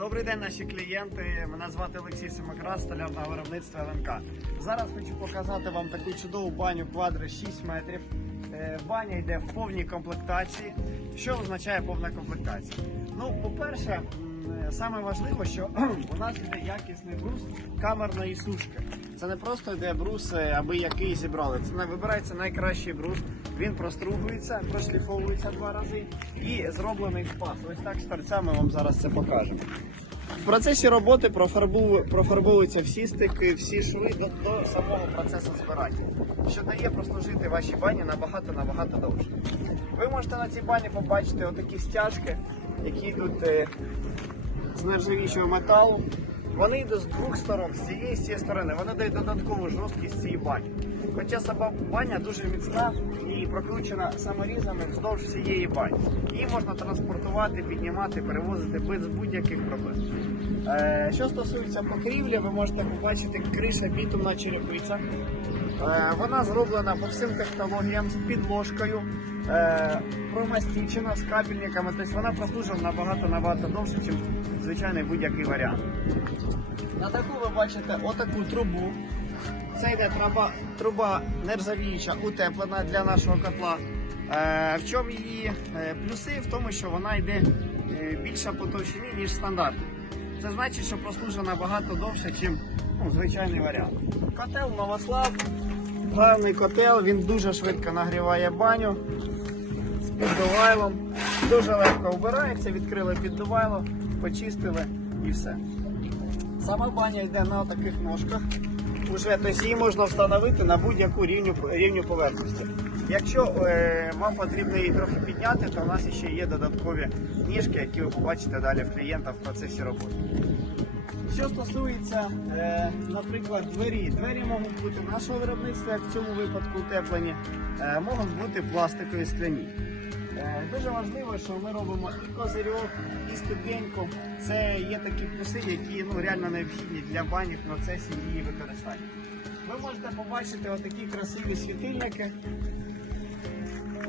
Добрий день, наші клієнти. Мене звати Олексій Семакрас, столярного виробництва ЛНК. Зараз хочу показати вам таку чудову баню квадри 6 метрів. Е, Баня йде в повній комплектації. Що означає повна комплектація? Ну, по-перше, е, саме важливо, що у нас йде якісний брус камерної сушки. Це не просто йде брус, е, аби який зібрали. Це вибирається найкращий брус. Він простругується, прошліфовується два рази і зроблений в. Ось так з торцями вам зараз це покажемо. В процесі роботи профарбову- профарбовуються всі стики, всі шви до, до самого процесу збирання, що дає прослужити вашій бані набагато набагато довше. Ви можете на цій бані побачити отакі стяжки, які йдуть е, з нержавіючого металу. Вони йдуть з двох сторон, з цієї з цієї сторони. Вони дають додаткову жорсткість цієї бані. Хоча сама баня дуже міцна і прокручена саморізами вздовж всієї бані. Її можна транспортувати, піднімати, перевозити без будь-яких проблем. Е, що стосується покрівлі, ви можете побачити криша бітумна черепиця. Е, Вона зроблена по всім технологіям з підложкою, е, промастічена з капельниками. Тобто вона прослужила набагато набагато довше, ніж звичайний будь-який варіант. На таку ви бачите отаку трубу. Це йде труба, труба нержавіюча, утеплена для нашого котла. Е, в чому її е, плюси? В тому, що вона йде е, більша по товщині, ніж стандартна. Це значить, що прослужить набагато довше, ніж ну, звичайний варіант. Котел Новослав, гарний котел, він дуже швидко нагріває баню піддувайлом. Дуже легко вбирається, відкрили піддувайло, почистили і все. Сама баня йде на таких ножках. Уже, тобто її можна встановити на будь-яку рівню, рівню поверхності. Якщо е, вам потрібно її трохи підняти, то у нас ще є додаткові ніжки, які ви побачите далі в клієнта в процесі роботи. Що стосується, е, наприклад, двері, двері можуть бути нашого виробництва, як в цьому випадку утеплені, е, можуть бути пластикові скляні. Е, Дуже важливо, що ми робимо і козирьок, і ступеньку. Це є такі плюси, які ну, реально необхідні для бані в процесі її використання. Ви можете побачити отакі красиві світильники.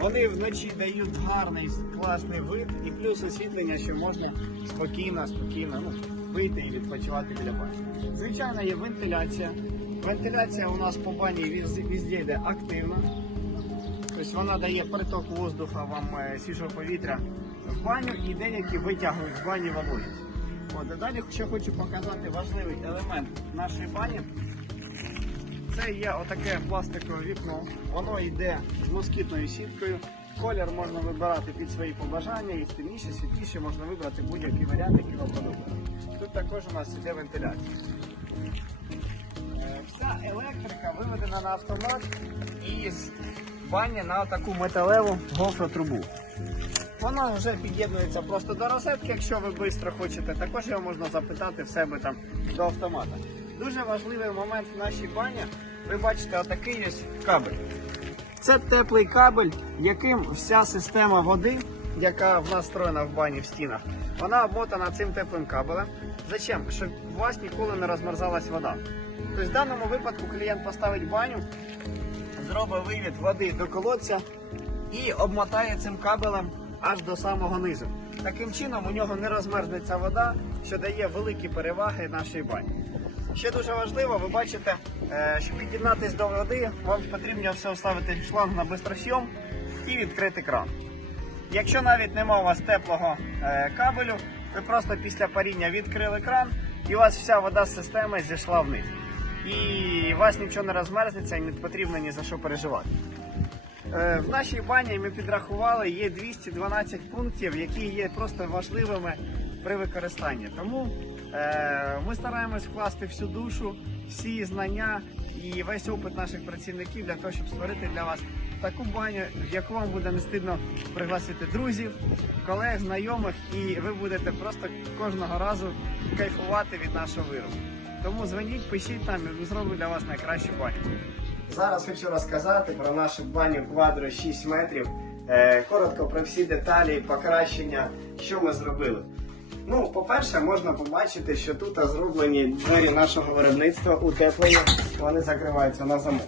Вони вночі дають гарний класний вид і плюс освітлення, що можна спокійно, спокійно ну, вийти і відпочивати біля бані. Звичайно, є вентиляція. Вентиляція у нас по бані віз- йде активна. Тобто вона дає приток воздуха вам е, свіжого повітря в баню і деякі витягують з бані вологість. От, далі ще хочу показати важливий елемент нашої бані. Це є отаке пластикове вікно. Воно йде з москітною сіткою. Колір можна вибирати під свої побажання, і темніше, світліше можна вибрати будь-який варіант, який вам подобається. Тут також у нас іде вентиляція. Е, Вся електрика виведена на автомат і бані на таку металеву гофротрубу. Вона вже під'єднується просто до розетки, якщо ви швидко хочете. Також його можна запитати в себе там до автомата. Дуже важливий момент в нашій бані. Ви бачите отакий ось кабель. Це теплий кабель, яким вся система води, яка в нас встроєна в бані в стінах, вона обмотана цим теплим кабелем. Зачем? Щоб у вас ніколи не розмерзалась вода. Тобто в даному випадку клієнт поставить баню, зробить вивід води до колодця і обмотає цим кабелем аж до самого низу. Таким чином у нього не розмерзнеться вода, що дає великі переваги нашій бані. Ще дуже важливо, ви бачите, е, щоб під'єднатися до води, вам потрібно все вставити шланг на бистросйом і відкрити кран. Якщо навіть нема у вас теплого е, кабелю, ви просто після паріння відкрили кран і у вас вся вода з системи зійшла вниз. І вас нічого не розмерзнеться і не потрібно ні за що переживати. Е, В нашій бані ми підрахували, є 212 пунктів, які є просто важливими при використанні. Тому е, ми стараємось вкласти всю душу, всі знання і весь опит наших працівників для того, щоб створити для вас таку баню, в яку вам буде не стидно пригласити друзів, колег, знайомих, і ви будете просто кожного разу кайфувати від нашого виробу. Тому дзвоніть, пишіть нам, і ми зробимо для вас найкращу баню. Зараз хочу розказати про нашу баню квадру 6 метрів. Е, Коротко про всі деталі, покращення, що ми зробили. Ну, по-перше, можна побачити, що тут зроблені двері нашого виробництва утеплені, вони закриваються на замок.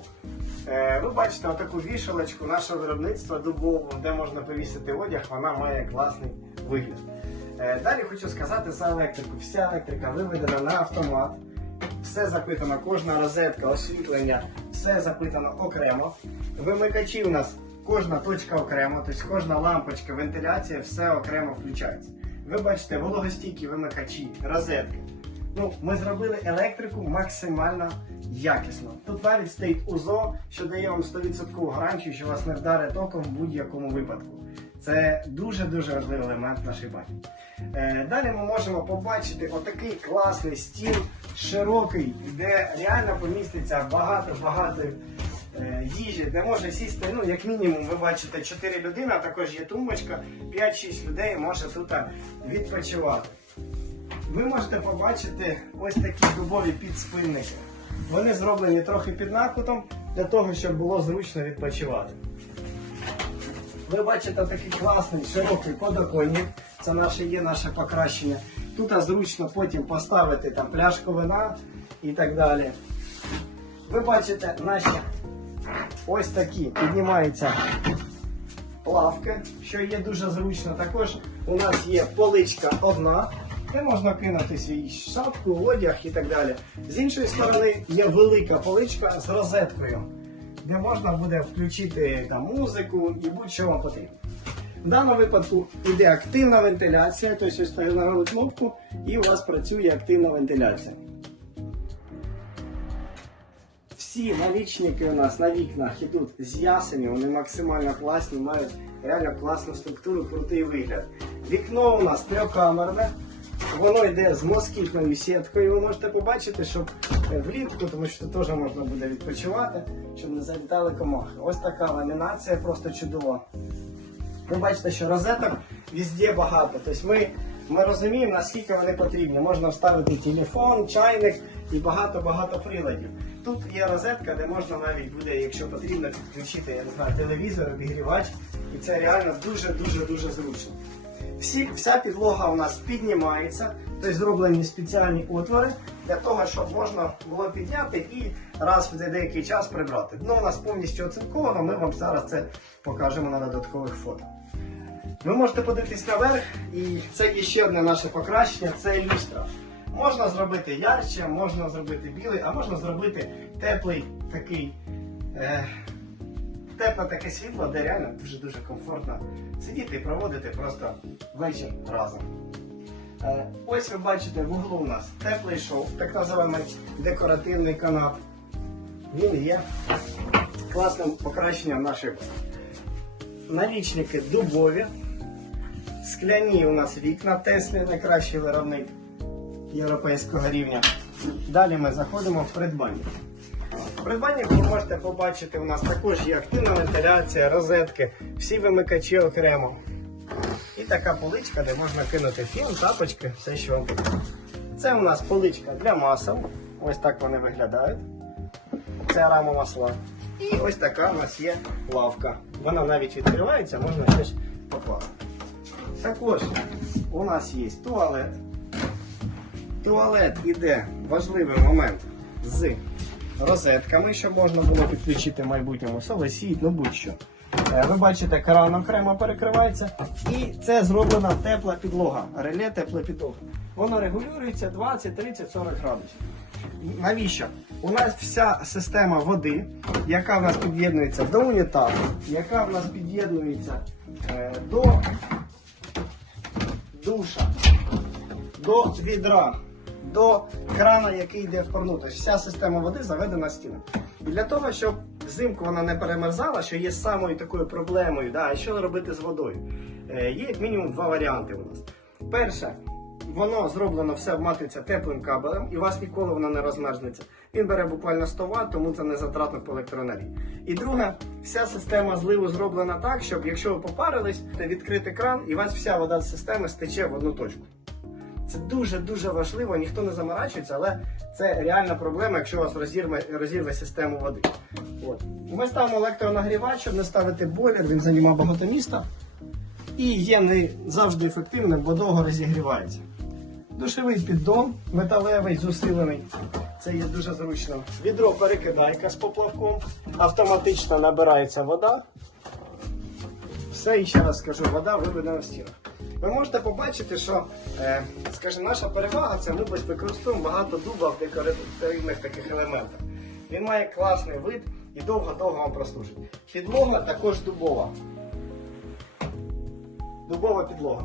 Е, Ви бачите отаку вішалочку нашого виробництва дубову, де можна повісити одяг, вона має класний вигляд. Е, Далі хочу сказати за електрику. Вся електрика виведена на автомат. Все запитано, кожна розетка, освітлення, все запитано окремо. Вимикачі у нас кожна точка окремо, тобто кожна лампочка, вентиляція, все окремо включається. Ви бачите, вологостійкі вимикачі, розетки. Ну, ми зробили електрику максимально якісно. Тут навіть стоїть УЗО, що дає вам 100% гарантію, що вас не вдарить током в будь-якому випадку. Це дуже-дуже важливий елемент нашої бані. Е, Далі ми можемо побачити отакий класний стіл, широкий, де реально поміститься багато-багато е, їжі, де може сісти, ну, як мінімум, ви бачите, 4 людини, а також є тумбочка, 5-6 людей може тут відпочивати. Ви можете побачити ось такі дубові підспинники. Вони зроблені трохи під накутом для того, щоб було зручно відпочивати. Ви бачите такий класний широкий подоконник. Це наше є наше покращення. Тут зручно потім поставити там пляшку вина і так далі. Ви бачите наші ось такі піднімаються лавки, що є дуже зручно. Також у нас є поличка одна, де можна кинути свій шапку, одяг і так далі. З іншої сторони є велика поличка з розеткою, де можна буде включити там, музику і будь-що вам потрібно. В даному випадку йде активна вентиляція, тобто ось нажали кнопку і у вас працює активна вентиляція. Всі налічники у нас на вікнах йдуть з ясені, вони максимально класні, мають реально класну структуру, крутий вигляд. Вікно у нас трьохкамерне, воно йде з москітною сіткою. Ви можете побачити, щоб е, влітку, тому що теж можна буде відпочивати, щоб не залітали комахи. Ось така ламінація, просто чудова. Ви бачите, що розеток везде багато. Тобто ми, ми розуміємо, наскільки вони потрібні. Можна вставити телефон, чайник і багато-багато приладів. Тут є розетка, де можна навіть буде, якщо потрібно, підключити я не знаю, телевізор, обігрівач. І це реально дуже-дуже дуже зручно. Всі, вся підлога у нас піднімається, тобто зроблені спеціальні отвори для того, щоб можна було підняти і раз в деякий час прибрати. Дно у нас повністю оцинковано, ми вам зараз це покажемо на додаткових фото. Ви можете подивитись наверх, і це є ще одне наше покращення це люстра. Можна зробити ярче, можна зробити білий, а можна зробити теплий такий. Е, тепле таке світло, де реально дуже-дуже комфортно сидіти і проводити просто вечір разом. Е, Ось ви бачите в углу у нас теплий шов, так називаємо декоративний канат. Він є класним покращенням нашої. Налічники дубові, скляні у нас вікна Теслі, найкращий виробник європейського рівня. Далі ми заходимо в придбання. В придбанні ви можете побачити, у нас також є активна вентиляція, розетки, всі вимикачі окремо. І така поличка, де можна кинути фільм, тапочки, все, що вам потрібно. Це у нас поличка для масел. Ось так вони виглядають. Це рама масла. І ось така у нас є лавка. Вона навіть відкривається, можна щось покласти. Також у нас є туалет. Туалет іде важливий момент з розетками, щоб можна було підключити в майбутньому солосіть, ну будь-що. Е, Ви бачите, кран окремо перекривається. І це зроблена тепла підлога. Реле тепла підлога. Воно регулюється 20, 30, 40 градусів. Навіщо? У нас вся система води, яка в нас під'єднується до унітазу, яка в нас під'єднується е, до душа, до відра, до крана, який йде в парну. Тобто вся система води заведена з стіни. І для того, щоб взимку вона не перемерзала, що є самою такою проблемою, да, що робити з водою. Е, є як мінімум два варіанти у нас. Перше, воно зроблено все обматується теплим кабелем, і у вас ніколи воно не розмерзнеться. Він бере буквально 100 Вт, тому це не затратно по електроенергії. І друге, вся система зливу зроблена так, щоб якщо ви попарились, то відкрити кран, і у вас вся вода з системи стече в одну точку. Це дуже-дуже важливо, ніхто не заморачується, але це реальна проблема, якщо у вас розірве, розірве систему води. От. Ми ставимо електронагрівач, щоб не ставити бойлер, він займає багато міста. І є не завжди ефективним, бо довго розігрівається. Душовий піддон металевий, зусилений. Це є дуже зручно. Відро перекидайка з поплавком. Автоматично набирається вода. Все, і ще раз скажу, вода виведена в стінах. ви можете побачити, що, е, скажімо, наша перевага це ми використовуємо багато дуба в декоративних таких елементах. Він має класний вид і довго-довго вам прослужить. Підлога також дубова. Дубова підлога.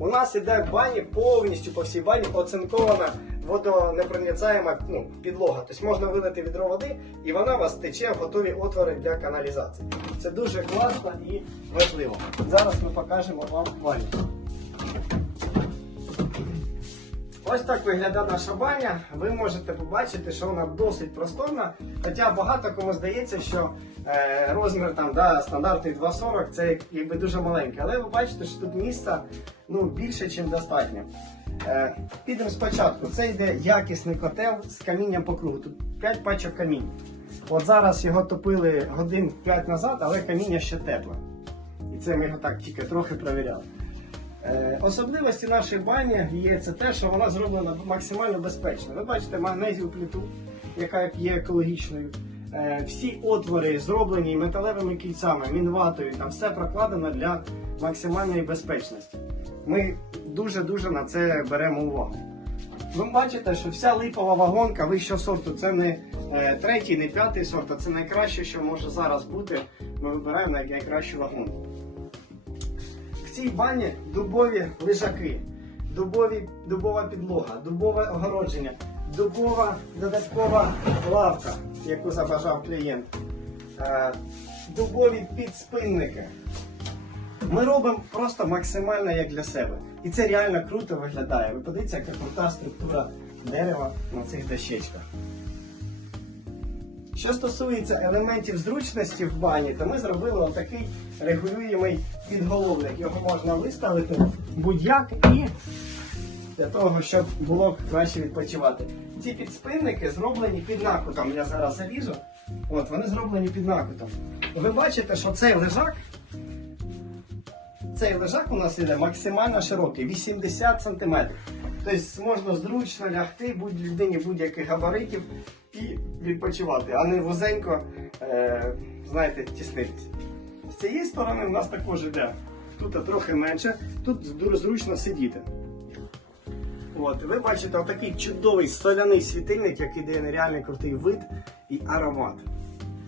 У нас іде в бані повністю по всій бані оцинкована водонепроницаєма ну, підлога. Тобто можна вилити відро води і вона у вас тече в готові отвори для каналізації. Це дуже класно і важливо. Зараз ми покажемо вам баню. Ось так виглядає наша баня. Ви можете побачити, що вона досить просторна. Хоча багато кому здається, що е, розмір там, да, стандартний 2,40 це якби дуже маленький. Але ви бачите, що тут місця ну, більше, ніж достатньо. Е, підемо спочатку. Це йде якісний котел з камінням по кругу. Тут 5 пачок каміння. От зараз його топили годин 5 назад, але каміння ще тепле. І це ми його так тільки трохи провіряли. Е, Особливості нашої бані є це те, що вона зроблена максимально безпечно. Ви бачите магнезію плиту, яка є екологічною. Е, Всі отвори зроблені металевими кільцями, мінватою, там все прокладено для максимальної безпечності. Ми дуже-дуже на це беремо увагу. Ви бачите, що вся липова вагонка вищого сорту це не е, третій, не п'ятий сорт, а це найкраще, що може зараз бути. Ми вибираємо найкращу вагонку. В цій бані дубові лежаки, дубові, дубова підлога, дубове огородження, дубова додаткова лавка, яку забажав клієнт, е, дубові підспинники. Ми робимо просто максимально як для себе. І це реально круто виглядає. Ви подивіться, яка крута структура дерева на цих дощечках. Що стосується елементів зручності в бані, то ми зробили отакий регулюємий підголовник. Його можна виставити будь-як і для того, щоб було краще відпочивати. Ці підспинники зроблені під накутом. Я зараз залізу. От, вони зроблені під накутом. Ви бачите, що цей лежак цей лежак у нас іде максимально широкий, 80 см. Тобто можна зручно лягти будь людині будь-яких габаритів відпочивати, а не вузенько, е, знаєте, тіснитися. З цієї сторони у нас також іде. Тут трохи менше, тут зручно сидіти. От, ви бачите отакий чудовий соляний світильник, який дає нереальний крутий вид і аромат.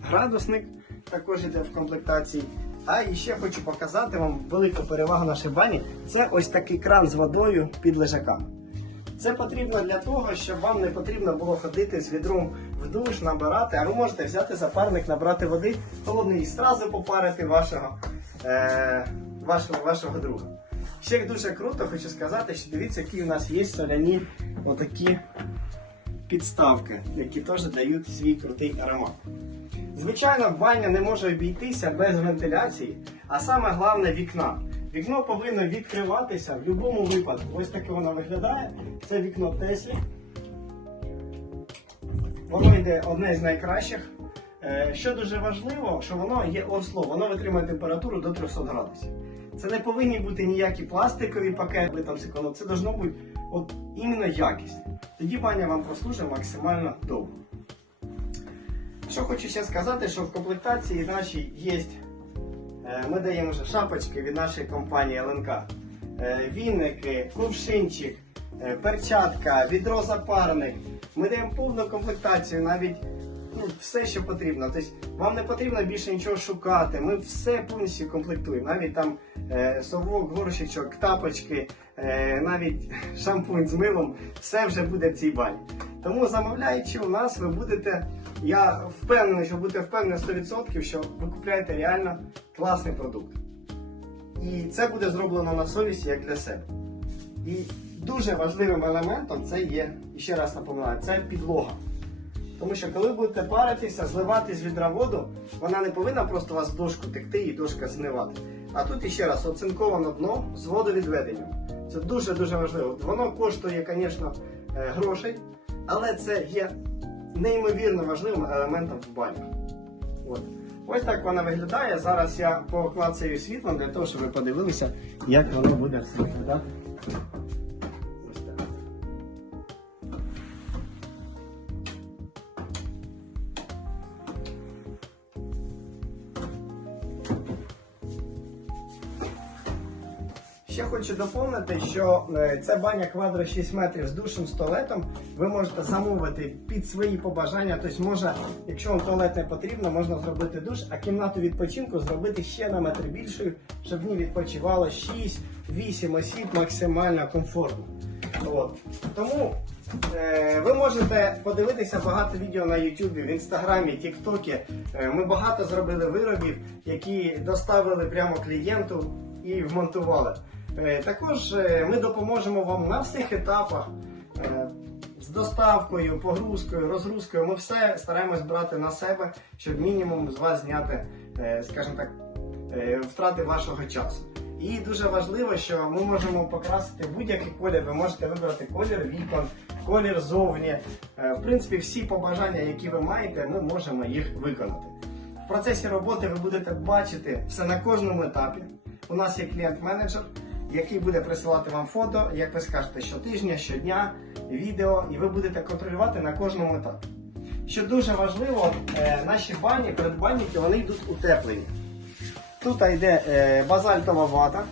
Градусник також йде в комплектації. А і ще хочу показати вам велику перевагу нашої бані. Це ось такий кран з водою під лежаками. Це потрібно для того, щоб вам не потрібно було ходити з відром в душ, набирати, а ви можете взяти запарник, набрати води, холодний і зразу попарити вашого, е, вашого, вашого друга. Ще дуже круто, хочу сказати, що дивіться, які у нас є соляні отакі підставки, які теж дають свій крутий аромат. Звичайно, баня не може обійтися без вентиляції, а саме головне вікна. Вікно повинно відкриватися в будь-якому випадку. Ось таке воно виглядає. Це вікно Теслі. Воно йде одне з найкращих. Е, Що дуже важливо, що воно є осло, воно витримує температуру до 300 градусів. Це не повинні бути ніякі пластикові пакети, там, секунду. це должно бути от, іменно якість. Тоді баня вам прослужить максимально довго. Що хочу ще сказати, що в комплектації нашій є, е, ми даємо вже шапочки від нашої компанії ЛНК, е, вінники, кувшинчик, е, перчатка, відро-запарник. Ми даємо повну комплектацію, навіть ну, все, що потрібно. Тобто вам не потрібно більше нічого шукати. Ми все повністю комплектуємо. Навіть там е, совок, горщичок, тапочки, е, навіть шампунь з милом, все вже буде в цій бані. Тому замовляючи у нас, ви будете. Я впевнений, що будете впевнені 100%, що ви купуєте реально класний продукт. І це буде зроблено на совісті як для себе. І дуже важливим елементом це є, ще раз напоминаю, це підлога. Тому що коли будете паритися, зливати з відра воду, вона не повинна просто у вас дошку текти і дошка згнивати. А тут іще раз оцинковано дно з водовідведенням. Це дуже-дуже важливо. Воно коштує, звісно, е, грошей, але це є неймовірно важливим елементом в бані. От. Ось так вона виглядає. Зараз я поклацаю світлом для того, щоб ви подивилися, як воно буде виглядати. Хочу доповнити, що це баня квадро 6 метрів з душем з туалетом. Ви можете замовити під свої побажання. Тобто, може, якщо вам туалет не потрібно, можна зробити душ, а кімнату відпочинку зробити ще на метр більшою, щоб в ній відпочивало 6-8 осіб максимально комфортно. От. Тому е, ви можете подивитися багато відео на YouTube, в Інстаграмі, Тіктокі. Е, ми багато зробили виробів, які доставили прямо клієнту і вмонтували. Е, також е, ми допоможемо вам на всіх етапах. Е, з доставкою, погрузкою, розгрузкою ми все стараємось брати на себе, щоб мінімум з вас зняти, скажімо так, втрати вашого часу. І дуже важливо, що ми можемо покрасити будь-який колір. Ви можете вибрати колір вікон, колір зовні. В принципі, всі побажання, які ви маєте, ми можемо їх виконати. В процесі роботи ви будете бачити все на кожному етапі. У нас є клієнт-менеджер, який буде присилати вам фото, як ви скажете, щотижня, щодня, відео, і ви будете контролювати на кожному етапі. Що дуже важливо, е, наші бані, передбанники, вони йдуть утеплені. Тут йде е, базальтова вата.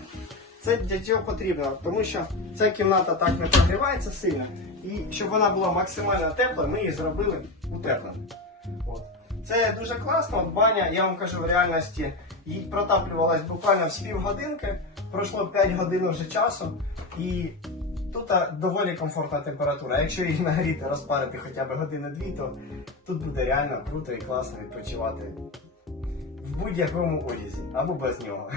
Це для чого потрібно, тому що ця кімната так не прогрівається сильно. І щоб вона була максимально тепла, ми її зробили утепленою. Це дуже класно. Баня, я вам кажу, в реальності їй протаплювалась буквально з півгодинки. Пройшло 5 годин вже часу. І тут доволі комфортна температура. Якщо її нагріти, розпарити хоча б години-дві, то тут буде реально круто і класно відпочивати в будь-якому одязі або без нього.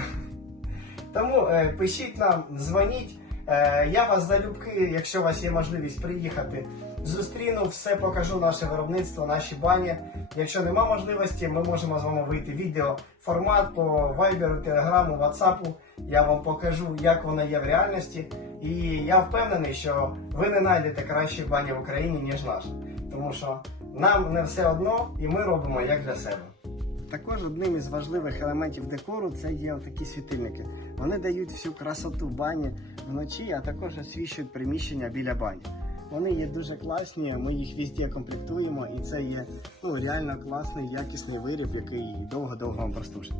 Тому е, пишіть нам, дзвоніть. Е, я вас залюбки, якщо у вас є можливість приїхати, зустріну, все покажу наше виробництво, наші бані. Якщо нема можливості, ми можемо з вами вийти відео формат по Viber, Telegram, WhatsApp. Я вам покажу, як воно є в реальності. І я впевнений, що ви не знайдете кращі бані в Україні, ніж наша. Тому що нам не все одно, і ми робимо як для себе. Також одним із важливих елементів декору це є такі світильники. Вони дають всю красоту бані вночі, а також освіщують приміщення біля бані. Вони є дуже класні, ми їх везде комплектуємо, і це є ну, реально класний, якісний виріб, який довго-довго вам прослужить.